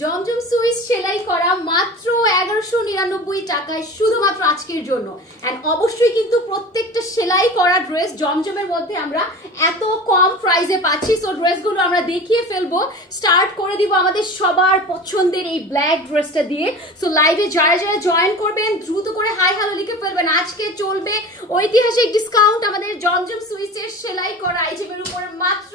জমজম Swiss সেলাই করা মাত্র 1199 টাকায় শুধুমাত্র আজকের জন্য। এন্ড অবশ্যই কিন্তু প্রত্যেকটা সেলাই করা ড্রেস জমজমের মধ্যে আমরা এত কম প্রাইসে পাচ্ছি। সো ড্রেসগুলো আমরা দেখিয়ে ফেলবো। স্টার্ট করে দিব আমাদের সবার পছন্দের এই ব্ল্যাক ড্রেসটা দিয়ে। সো লাইভে যারা যারা জয়েন করবেন দ্রুত করে হাই হ্যালো লিখে ফেলবেন। আজকে চলবে ঐতিহাসিক ডিসকাউন্ট আমাদের জমজম সুইসের সেলাই করা আইটেমের উপর মাত্র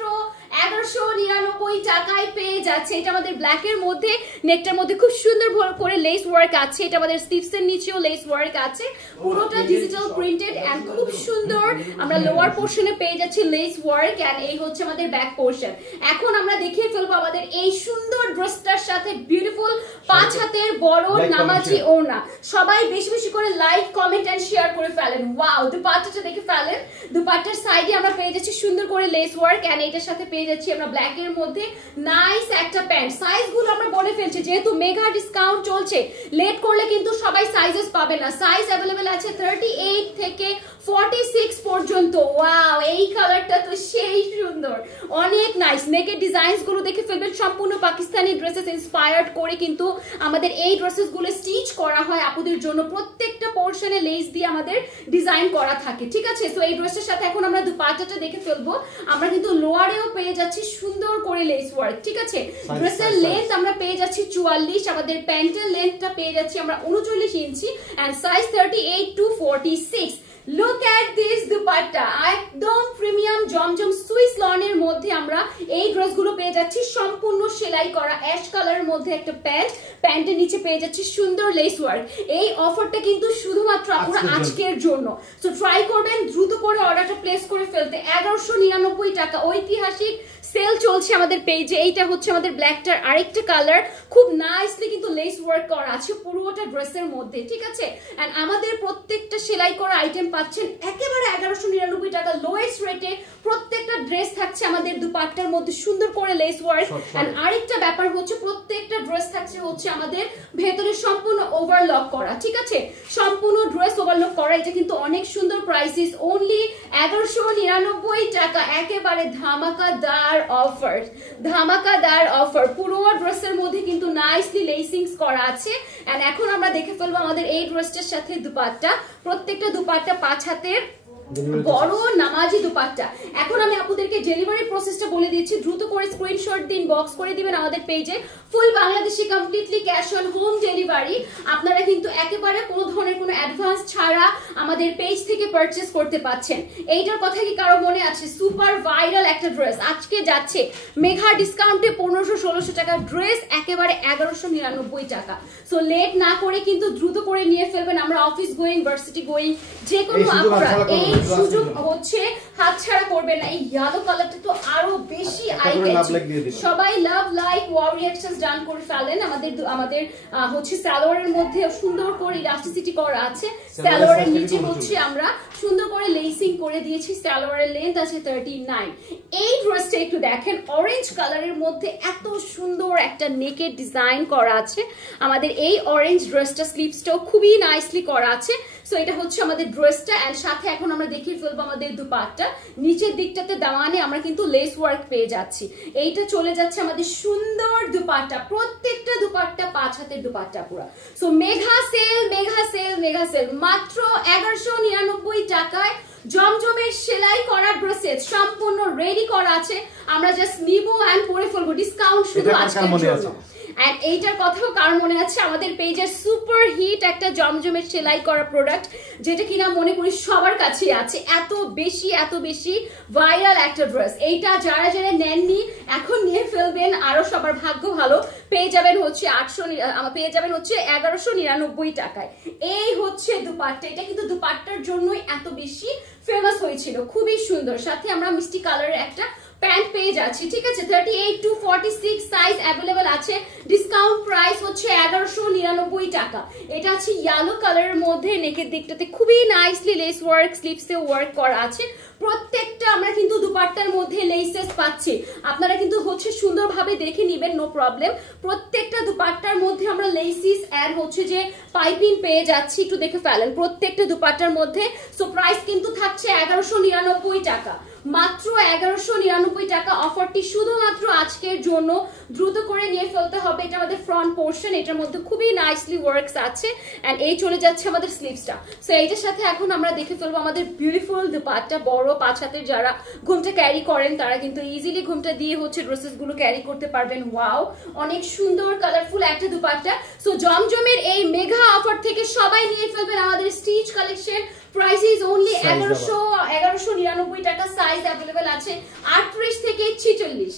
1199 টাকায় পেয়ে যাচ্ছে। এটা আমাদের ব্ল্যাকের মধ্যে, নেকটার মধ্যে খুব সুন্দর করে লেস ওয়ার্ক আছে। এটা আমাদের স্লিভসের নিচেও লেস ওয়ার্ক আছে, পুরোটা ডিজিটাল প্রিন্টেড এন্ড খুব সুন্দর। আমরা লোয়ার পোর্শনে পেয়ে যাচ্ছি লেস ওয়ার্ক এন্ড এই হচ্ছে আমাদের ব্যাক পোর্শন। এখন আমরা দেখিয়ে ফেলবো আমাদের এই সুন্দর ড্রেসটার সাথে বিউটিফুল 5 হাতের বড় নামাজি ওড়না। সবাই বেশি বেশি করে লাইক কমেন্ট এন্ড শেয়ার করে ফেলেন। ওয়াও, দুপাট্টাটা দেখে ফেলেন। দুপাট্টার সাইডে আমরা পেয়ে যাচ্ছি সুন্দর করে লেস ওয়ার্ক এন্ড এটার সাথে পেয়ে যাচ্ছি আমরা ব্ল্যাক এর মধ্যে নাইস একটা প্যান্ট। সাইজ গুলো আমরা বলে ফেলছি যেহেতু মেগা ডিসকাউন্ট চলছে, লেট করলে কিন্তু সবাই সাইজেস পাবে না। সাইজ अवेलेबल আছে 38 থেকে 46 পর্যন্ত। ওয়াও, এই কালারটা তো সেই সুন্দর, অনেক নাইস। নেকের ডিজাইনস গুলো দেখে ফেলবেন। সম্পূর্ণ পাকিস্তানি ড্রেসেস ইন্সপায়ার্ড করে কিন্তু আমাদের এই ড্রেসেস গুলো স্টিচ করা হয় আপুদের জন্য। প্রত্যেকটা পোরশনে লেস দিয়ে আমাদের ডিজাইন করা থাকে, ঠিক আছে। সো এই ড্রেসের সাথে এখন আমরা দুপাট্টাটা দেখে ফেলবো। আমরা কিন্তু লোয়ারেও পেয়ে যাচ্ছি সুন্দর করে লেস ওয়ার্ক, ঠিক আছে। ড্রেসের লেন্থ আমরা পেয়ে যাচ্ছি 44, আমাদের প্যান্টের লেন্থটা পেয়ে যাচ্ছি আমরা 39 inch and size 38 to 46। Look at this dupatta, একদম প্রিমিয়াম জমজম সুইস লনের মধ্যে আমরা এই ড্রেসগুলো পেয়ে যাচ্ছি সম্পূর্ণ সেলাই করা অ্যাশ কালারের মধ্যে একটা প্যান্ট, প্যান্টের নিচে পেয়ে যাচ্ছি সুন্দর লেস ওয়ার্ক। এই অফারটা কিন্তু শুধুমাত্র আপনারা আজকের জন্য। সো ট্রাই করবেন দ্রুত করে অর্ডারটা প্লেস করে ফেলতে। 1199 টাকা ঐতিহাসিক সেল চলছে আমাদের পেজে। এইটা হচ্ছে আমাদের ব্ল্যাকটার আরেকটা কালার, খুব নাইসলি কিন্তু লেস ওয়ার্ক করা আছে পুরোটা ড্রেসের মধ্যে, ঠিক আছে। এন্ড আমাদের প্রত্যেকটা সেলাই করা আইটেম পাচ্ছেন একেবারে 1199 টাকা লোয়েস্ট রেটে। প্রত্যেকটা ড্রেস থাকছে আমাদের দুপাট্টার মধ্যে সুন্দর করে লেস ওয়ার্ক। এন্ড আরেকটা ব্যাপার হচ্ছে প্রত্যেকটা ড্রেস থাকছে হচ্ছে আমাদের ভেতরে সম্পূর্ণ ওভারলক করা, ঠিক আছে। সম্পূর্ণ ড্রেস ওভারলক করা, এটা কিন্তু অনেক সুন্দর প্রাইসেস। অনলি 1199 টাকা, একেবারে ধামাকাদার অফার, ধামাকাদার অফার। পুরো ড্রেসের মধ্যে কিন্তু নাইসলি লেসিংস করা আছে। এন্ড এখন আমরা দেখে ফেলবো আমাদের এই ড্রেসটার সাথে দুপাট্টা। প্রত্যেকটা দুপাট্টা 5 হাতের বড় নামাজি দুপাট্টা। এখন আমি আপনাদেরকে ডেলিভারি প্রসেসটা বলে দিচ্ছি, দ্রুত করে স্ক্রিনশট দিন, বক্স করে দিবেন আমাদের পেজে। Full Bangladeshi completely cash on home delivery. আপনারা কিন্তু একেবারে কোনো ধরনের কোনো অ্যাডভান্স ছাড়া আমাদের পেজ থেকে পারচেজ করতে পাচ্ছেন। এইটার কথা কি কারো মনে আছে? সুপার ভাইরাল একটা ড্রেস আজকে যাচ্ছে মেঘা ডিসকাউন্টে 1500-1600 টাকা ড্রেস একেবারে 1199 টাকা। সো লেট না করে কিন্তু দ্রুত করে নিয়ে ফেলবেন। আমরা অফিস গোয়িং, ভার্সিটি গোয়িং, যে কোনো আপনারা এই সুযোগ হচ্ছে হাতছাড়া করবেন না। এই ইয়েলো কালারটা তো আরো বেশি আই ক্যাচি। সবাই লাভ লাইক ওয়াও রিঅ্যাকশনস ডান করে ফেলেন। আমাদের হচ্ছে সালোয়ারের মধ্যে সুন্দর করে ইলাস্টিসিটি করা আছে। সালোয়ারের নিচে হচ্ছে আমরা সুন্দর করে লেসিং করে দিয়েছি। সালোয়ারের লেন্থ আছে 39। এই ড্রেসটা একটু দেখেন, অরেঞ্জ কালারের মধ্যে এত সুন্দর একটা নেকের ডিজাইন করা আছে। আমাদের এই অরেঞ্জ ড্রেসটা স্লিভসটাও খুবই নাইসলি করা আছে। সো এটা হচ্ছে আমাদের ড্রেসটা এন্ড সাথে এখন আমরা দেখিয়ে ফেলবো আমাদের দুপাট্টা। নিচের দিকটাতে দামানে আমরা কিন্তু লেস ওয়ার্ক পেয়ে যাচ্ছি। এইটা চলে যাচ্ছে আমাদের সুন্দর দুপাট্টা। প্রত্যেকটা দুপাট্টা 5 হাতের দুপাট্টা পুরো। So mega sale, mega sale, mega sale মাত্র 1199 টাকায় জমজমের সেলাই করা ড্রেসেস সম্পূর্ণ রেডি করা আছে। আমরা জাস্ট নিব এন্ড পরে ফেলবো। ডিসকাউন্ট শুধু আজকের জন্য। এন্ড এইটার কথাও কার মনে আছে? আমাদের পেজের সুপার হিট একটা জমজমের সেলাই করা প্রোডাক্ট, যেটা কিনা মনে করি সবার কাছে আছে। এত বেশি ভাইরাল একটা ড্রেস। এইটা যারা যারা নেননি এখন নিয়ে ফেলবেন, আরো সবার ভাগ্য ভালো। পেয়ে যাবেন হচ্ছে 1199 টাকায়। এই হচ্ছে দুপাট্টা। এটা কিন্তু দুপাট্টার জন্যই এত বেশি ফেমাস হয়েছিল, খুবই সুন্দর। সাথে আমরা মিষ্টি কালারের একটা প্যান্ট পেয়ে যাচ্ছি, ঠিক আছে। 38 to 46 সাইজ अवेलेबल আছে। ডিসকাউন্ট প্রাইস হচ্ছে 1199 টাকা। এটা আছে ইয়েলো কালারের মধ্যে, নেকের দিকটাতে খুবই নাইসলি লেস ওয়ার্ক, স্লিভসে ওয়ার্ক করা আছে। প্রত্যেকটা আমরা কিন্তু দুপাট্টার মধ্যে লেসেস পাচ্ছি। আপনারা কিন্তু হচ্ছে সুন্দরভাবে দেখে নেবেন, নো প্রবলেম। প্রত্যেকটা দুপাট্টার মধ্যে আমরা লেসিস এন্ড হচ্ছে যে পাইপিং পেয়ে যাচ্ছি, একটু দেখে ফেলেন প্রত্যেকটা দুপাট্টার মধ্যে। সো প্রাইস কিন্তু থাকছে 1199 টাকা। মাত্র 1199 টাকা। অফারটি শুধুমাত্র আজকের জন্য, দ্রুত করে নিয়ে ফেলতে হবে। এটা আমাদের ফ্রন্ট পোর্শন, এটার মধ্যে খুবই নাইসলি ওয়ার্কস আছে এন্ড এই চলে যাচ্ছে আমাদের স্লিভসটা। সো এইটার সাথে এখন আমরা দেখে ফেলবো আমাদের বিউটিফুল দুপাট্টা। বড় 5 হাতের যারা ঘুমটা ক্যারি করেন তারা কিন্তু ইজিলি ঘুমটা দিয়ে হচ্ছে ড্রেসেস গুলো ক্যারি করতে পারবেন। ওয়াও, অনেক সুন্দর কালারফুল একটা দুপাট্টা। সো জমজমের এই মেগা অফার থেকে সবাই নিয়ে ফেলবেন আমাদের stitch collection. Price is only 1199 টাকা। সাইজ অ্যাভেলেবেল আছে 38 থেকে 46।